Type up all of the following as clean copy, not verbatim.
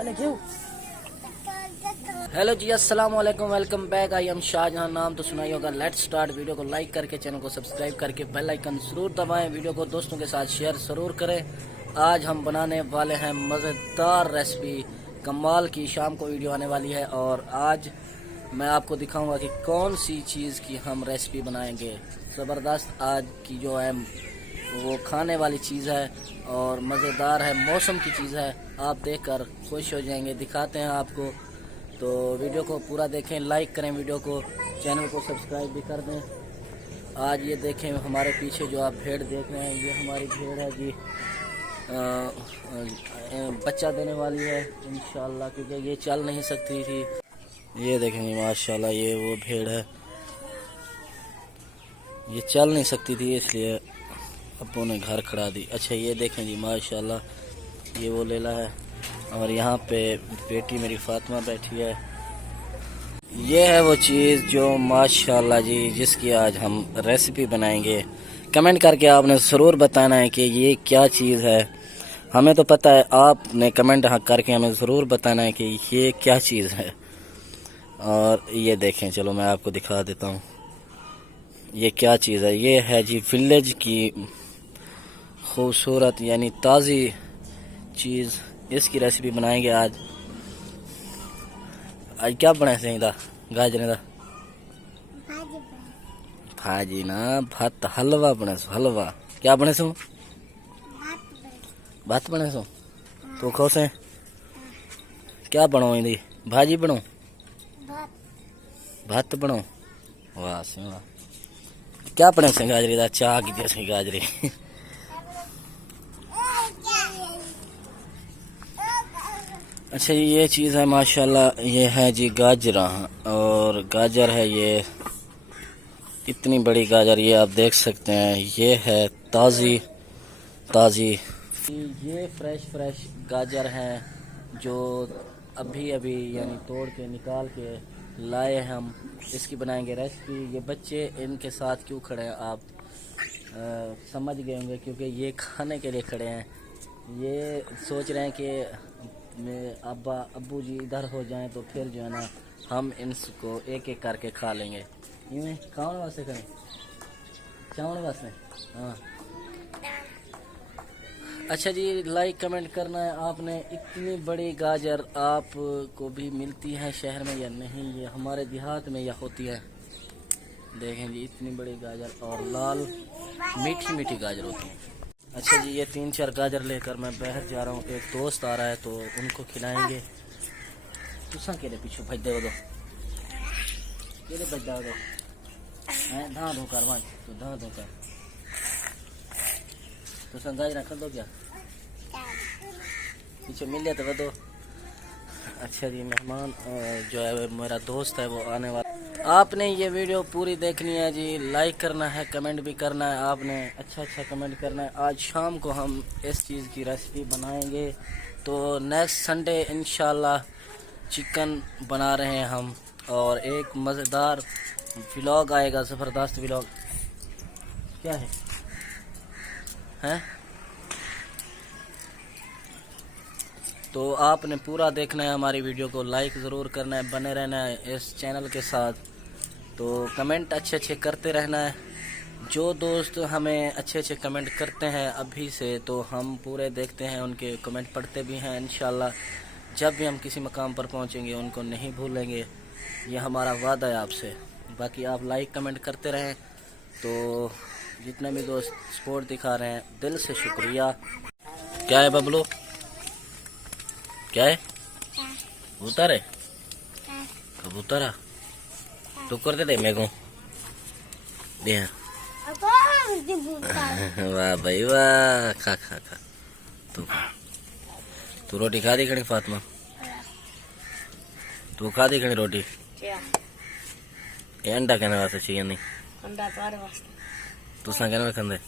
पहले क्यों। हेलो जी, अस्सलाम वालेकुम, welcome back. I am Shahjahan, नाम तो सुना ही होगा। Let's start. वीडियो को लाइक करके, चैनल को सब्सक्राइब करके, बेल आइकन जरूर दबाएं। वीडियो को दोस्तों के साथ शेयर जरूर करें। आज हम बनाने वाले हैं मज़ेदार रेसिपी, कमाल की। शाम को वीडियो आने वाली है और आज मैं आपको दिखाऊंगा कि कौन सी चीज़ की हम रेसिपी बनाएंगे। ज़बरदस्त आज की जो है वो खाने वाली चीज़ है और मज़ेदार है, मौसम की चीज़ है। आप देखकर खुश हो जाएंगे। दिखाते हैं आपको, तो वीडियो को पूरा देखें, लाइक करें वीडियो को, चैनल को सब्सक्राइब भी कर दें। आज ये देखें हमारे पीछे जो आप भेड़ देख रहे हैं, ये हमारी भेड़ है जी। बच्चा देने वाली है इंशाल्लाह, क्योंकि ये चल नहीं सकती थी। ये देखेंगे माशाल्लाह, ये वो भेड़ है, ये चल नहीं सकती थी इसलिए अप्पू ने घर खड़ा दी। अच्छा ये देखें जी माशाल्लाह, ये वो लेला है और यहाँ पे बेटी मेरी फातिमा बैठी है। ये है वो चीज़ जो माशाल्लाह जी, जिसकी आज हम रेसिपी बनाएंगे। कमेंट करके आपने ज़रूर बताना है कि ये क्या चीज़ है। हमें तो पता है, आपने कमेंट करके हमें ज़रूर बताना है कि ये क्या चीज़ है। और ये देखें, चलो मैं आपको दिखा देता हूँ ये क्या चीज़ है। ये है जी विलेज की खूबसूरत यानी ताज़ी चीज़, इसकी रेसिपी बनाएंगे आज। आज क्या बनाए से गाजर दा भाजी ना भात, हलवा बने सो। हलवा क्या बने सो? भात बने सो। तो खुश है? क्या बनाओ इंदी भाजी बनाओ, भात बनाओ। वाह सिंह, क्या बने से गाजरी दा चाह की जैसी गाजरी। अच्छा ये चीज़ है माशाल्लाह, ये है जी गाजरा, और गाजर है ये, इतनी बड़ी गाजर, ये आप देख सकते हैं। ये है ताज़ी ताज़ी, ये फ्रेश गाजर हैं जो अभी अभी यानी तोड़ के निकाल के लाए हैं हम। इसकी बनाएंगे रेसिपी। ये बच्चे इनके साथ क्यों खड़े हैं आप समझ गए होंगे, क्योंकि ये खाने के लिए खड़े हैं। ये सोच रहे हैं कि अब्बू जी इधर हो जाएं तो फिर जो है ना हम इनको एक एक करके खा लेंगे। यूँ खाने वास्ते करें, चावल वास्ते। हाँ अच्छा जी, लाइक कमेंट करना है आपने। इतनी बड़ी गाजर आपको भी मिलती है शहर में या नहीं, ये हमारे देहात में या होती है। देखें जी इतनी बड़ी गाजर, और लाल मीठी मीठी गाजर होती है। अच्छा जी, ये 3-4 गाजर लेकर मैं बाहर जा रहा हूँ। एक दोस्त आ रहा है तो उनको खिलाएंगे। तुसा के पीछे भज दे दो, के भज दो धा धो कर वन, तो धा धो कर तुसा गाजर कर दो क्या पीछे मिल जाए तो बतो। अच्छा जी, मेहमान जो है मेरा दोस्त है वो आने वाला। आपने ये वीडियो पूरी देखनी है जी, लाइक करना है, कमेंट भी करना है आपने, अच्छा कमेंट करना है। आज शाम को हम इस चीज़ की रेसिपी बनाएंगे, तो नेक्स्ट संडे इंशाल्लाह चिकन बना रहे हैं हम, और एक मज़ेदार व्लॉग आएगा, ज़बरदस्त व्लॉग। क्या है हैं? तो आपने पूरा देखना है हमारी वीडियो को, लाइक ज़रूर करना है, बने रहना है इस चैनल के साथ। तो कमेंट अच्छे करते रहना है। जो दोस्त हमें अच्छे कमेंट करते हैं अभी से, तो हम पूरे देखते हैं, उनके कमेंट पढ़ते भी हैं इंशाल्लाह। जब भी हम किसी मकाम पर पहुंचेंगे उनको नहीं भूलेंगे, ये हमारा वादा है आपसे। बाकी आप लाइक कमेंट करते रहें। तो जितने भी दोस्त सपोर्ट दिखा रहे हैं, दिल से शुक्रिया। क्या है बबलू, क्या है? कबूतर है, कबूतर टुकर दे मेरे को दे। वाह भाई वाह, खा खा खा। तू रोटी खा दी खड़ी फातिमा? तू खा दी खड़ी रोटी? अंडा कहने वास्ते चाहिए नहीं, तुसा कहने खंदे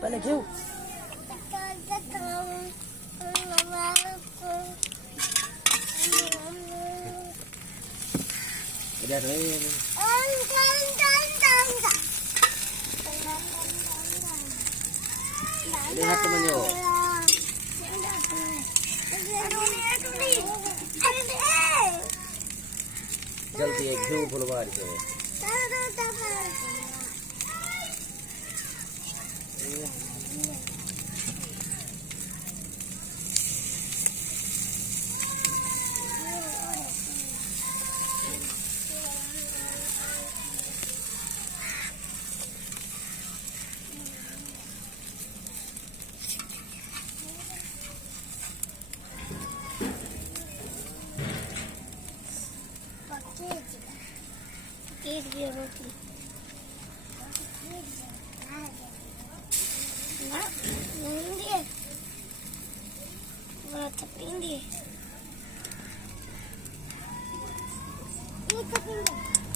पहले क्यों। जल्दी एक घी बुलवा के रोटी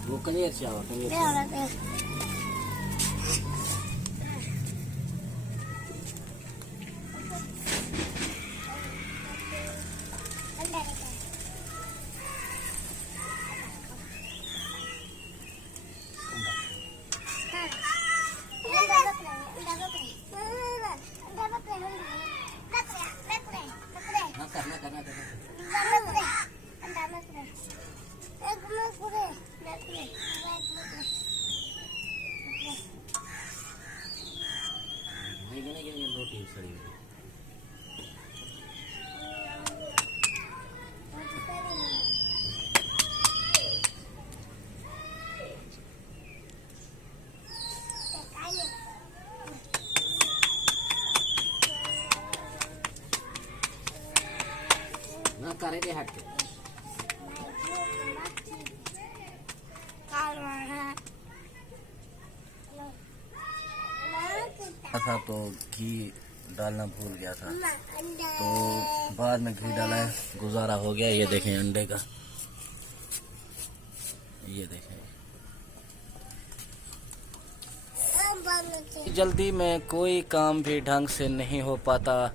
वो कनेर से आवा कनेर रोटी सड़ी ना करे दे हट था तो घी डालना भूल गया था तो बाद में घी डाला है, गुजारा हो गया। ये देखें अंडे का, ये देखें। जल्दी में कोई काम भी ढंग से नहीं हो पाता।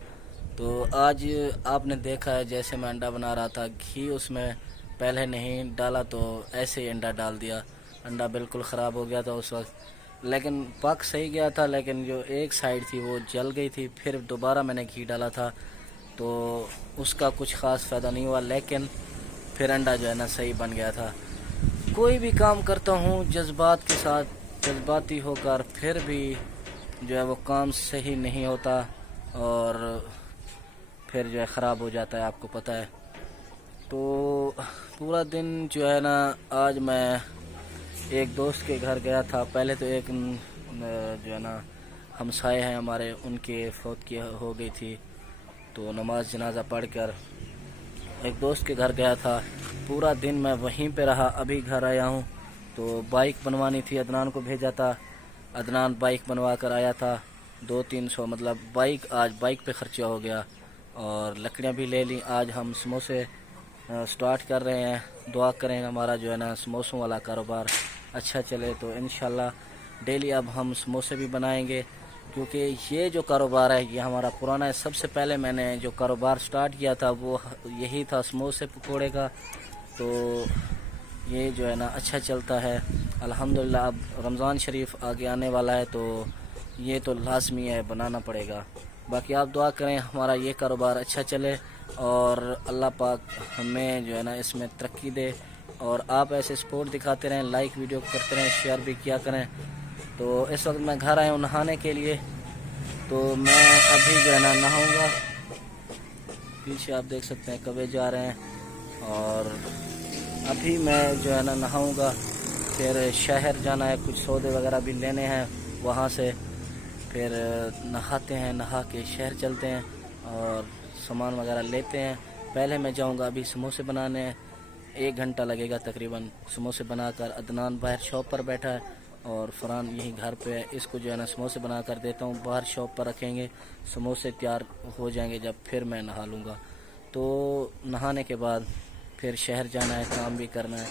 तो आज आपने देखा है जैसे मैं अंडा बना रहा था, घी उसमें पहले नहीं डाला तो ऐसे ही अंडा डाल दिया। अंडा बिल्कुल ख़राब हो गया था उस वक्त, लेकिन पक सही गया था, लेकिन जो एक साइड थी वो जल गई थी। फिर दोबारा मैंने घी डाला था तो उसका कुछ ख़ास फ़ायदा नहीं हुआ, लेकिन फिर अंडा जो है ना सही बन गया था। कोई भी काम करता हूँ जज्बात के साथ, जज्बाती होकर, फिर भी जो है वो काम सही नहीं होता और फिर जो है ख़राब हो जाता है, आपको पता है। तो पूरा दिन जो है ना, आज मैं एक दोस्त के घर गया था। पहले तो एक जो है ना हमसाए हैं हमारे, उनके फौत की हो गई थी, तो नमाज जनाजा पढ़कर एक दोस्त के घर गया था। पूरा दिन मैं वहीं पे रहा, अभी घर आया हूँ। तो बाइक बनवानी थी, अदनान को भेजा था, अदनान बाइक बनवा कर आया था। 200-300 मतलब बाइक, आज बाइक पे खर्चा हो गया और लकड़ियाँ भी ले ली। आज हम समोसे स्टार्ट कर रहे हैं। दुआ करें हमारा जो है ना समोसों वाला कारोबार अच्छा चले, तो इंशाल्लाह डेली अब हम समोसे भी बनाएंगे, क्योंकि ये जो कारोबार है ये हमारा पुराना है। सबसे पहले मैंने जो कारोबार स्टार्ट किया था वो यही था, समोसे पकोड़े का। तो ये जो है ना अच्छा चलता है अल्हम्दुलिल्लाह। अब रमज़ान शरीफ आगे आने वाला है तो ये तो लाजमी है, बनाना पड़ेगा। बाकी आप दुआ करें हमारा ये कारोबार अच्छा चले और अल्लाह पाक हमें जो है ना इसमें तरक्की दे, और आप ऐसे सपोर्ट दिखाते रहें, लाइक वीडियो करते रहें, शेयर भी किया करें। तो इस वक्त मैं घर आया हूँ नहाने के लिए, तो मैं अभी जो है ना नहाऊँगा। पीछे आप देख सकते हैं कौवे जा रहे हैं, और अभी मैं जो है ना नहाऊँगा। फिर शहर जाना है, कुछ सौदे वगैरह भी लेने हैं, वहाँ से फिर नहाते हैं, नहा के शहर चलते हैं और सामान वगैरह लेते हैं। पहले मैं जाऊंगा अभी समोसे बनाने, 1 घंटा लगेगा तकरीबन समोसे बनाकर। अदनान बाहर शॉप पर बैठा है और फरहान यही घर पे है। इसको जो है ना समोसे बना कर देता हूँ, बाहर शॉप पर रखेंगे, समोसे तैयार हो जाएंगे जब फिर मैं नहा लूँगा। तो नहाने के बाद फिर शहर जाना है, काम भी करना है।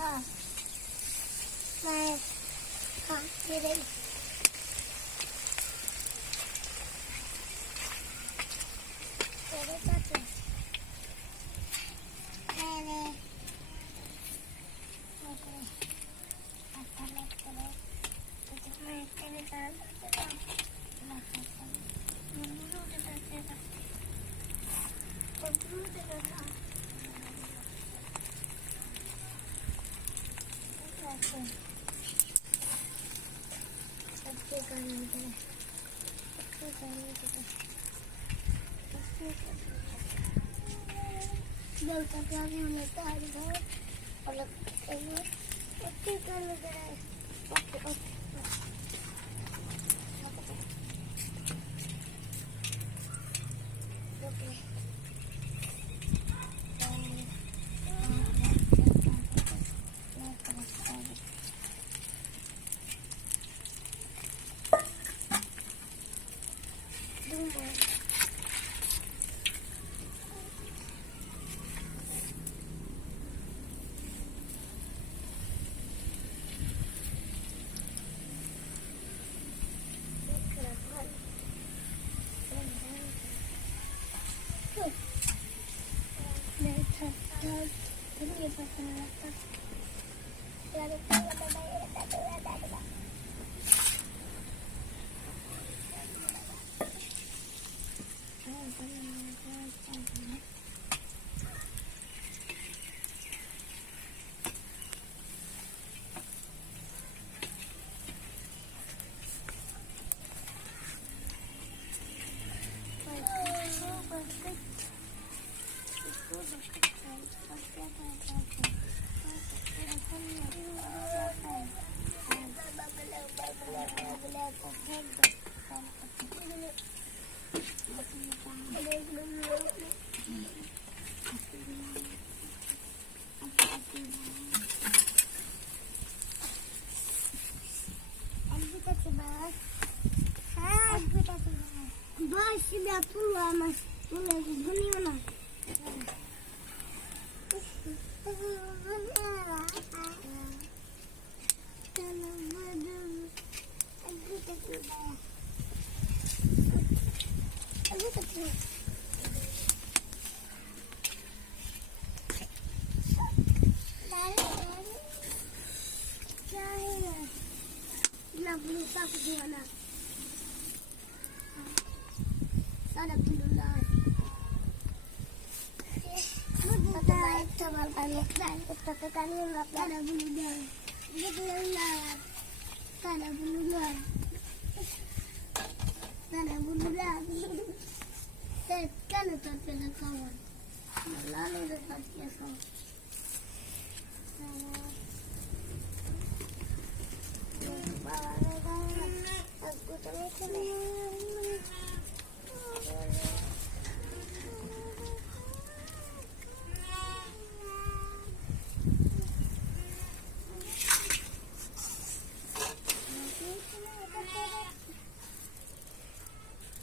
हाँ मैं हाँ ये रही तेरे चाचू मैंने बोलता क्या होने का हर बहुत अलग है ओके कर लग रहा है ओके ओके जा पुलवामा मुझे भूलियो ना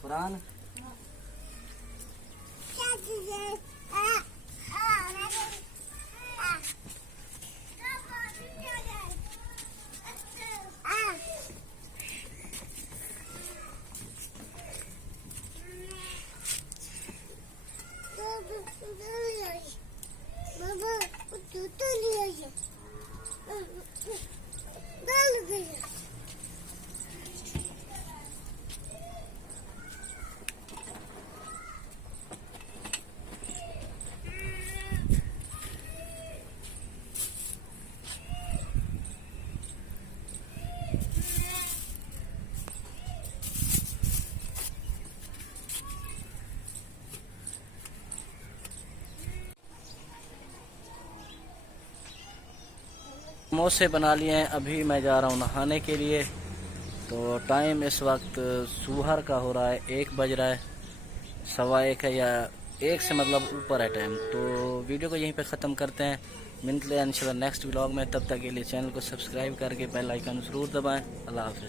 कुरान समोसे बना लिए हैं। अभी मैं जा रहा हूँ नहाने के लिए। तो टाइम इस वक्त सुबह का हो रहा है, 1 बज रहा है, 1:15 है या 1 से मतलब ऊपर है टाइम। तो वीडियो को यहीं पे ख़त्म करते हैं। मिलते हैं इंशाल्लाह नेक्स्ट व्लॉग में। तब तक के लिए चैनल को सब्सक्राइब करके बेल आइकन ज़रूर दबाएं। अल्लाह हाफ़िज़।